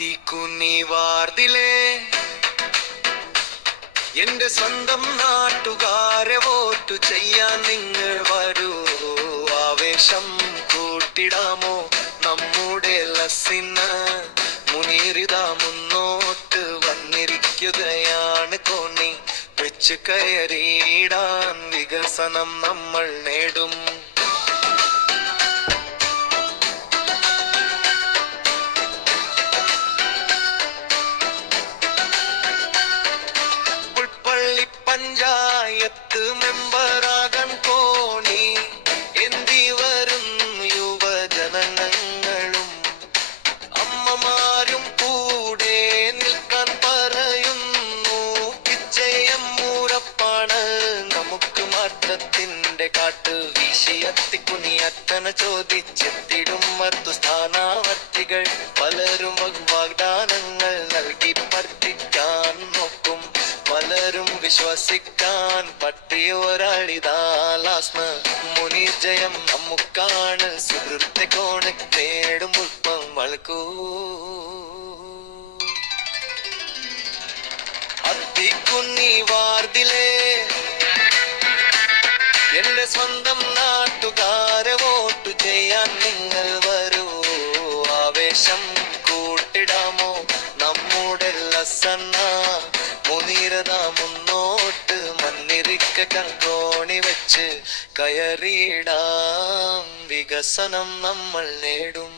തീക്കുന്നി വാർദിലേ എന്റെ സ്വന്തം നാട്ടുകാരെ വോട്ടു ചെയ്യാൻ നിങ്ങൾ വരൂ. ആവേശം കൂട്ടിടാമോ നമ്മുടെ ലസിന്ന് മുനീറിതാ മുന്നോട്ട് വന്നിരിക്കുകയാണ് കോണി വെച്ച് കയറിയിടാൻ വികസനം നമ്മൾ നേടും. കാട്ട് വീശിയത്തി കുനിയത്തന ചോദിച്ചെത്തിടും മറ്റു സ്ഥാനാർത്ഥികൾ. പലരും വാഗ്ദാനങ്ങൾ നൽകി പറ്റിക്കാൻ നോക്കും. പലരും വിശ്വസിക്കാൻ പറ്റിയ ഒരാളിതാലാസ്മ മുനി ജയം നമുക്കാണ്. സുഹൃത്തെ കോണ് നേടും ഉൾപ്പം വളക്കൂ അത്തിക്കുന്നി വാർദിലേ എന്റെ സ്വന്തം നാട്ടുകാരെ വോട്ടു ചെയ്യാൻ നിങ്ങൾ വരൂ. ആവേശം കൂട്ടിടാമോ? നമ്മുടെ ലസന്ന മുനീരതാ മുന്നോട്ട് മണ്ണിരിക്ക കങ്കോണി വെച്ച് കയറിയിടാം. വികസനം നമ്മൾ നേടും.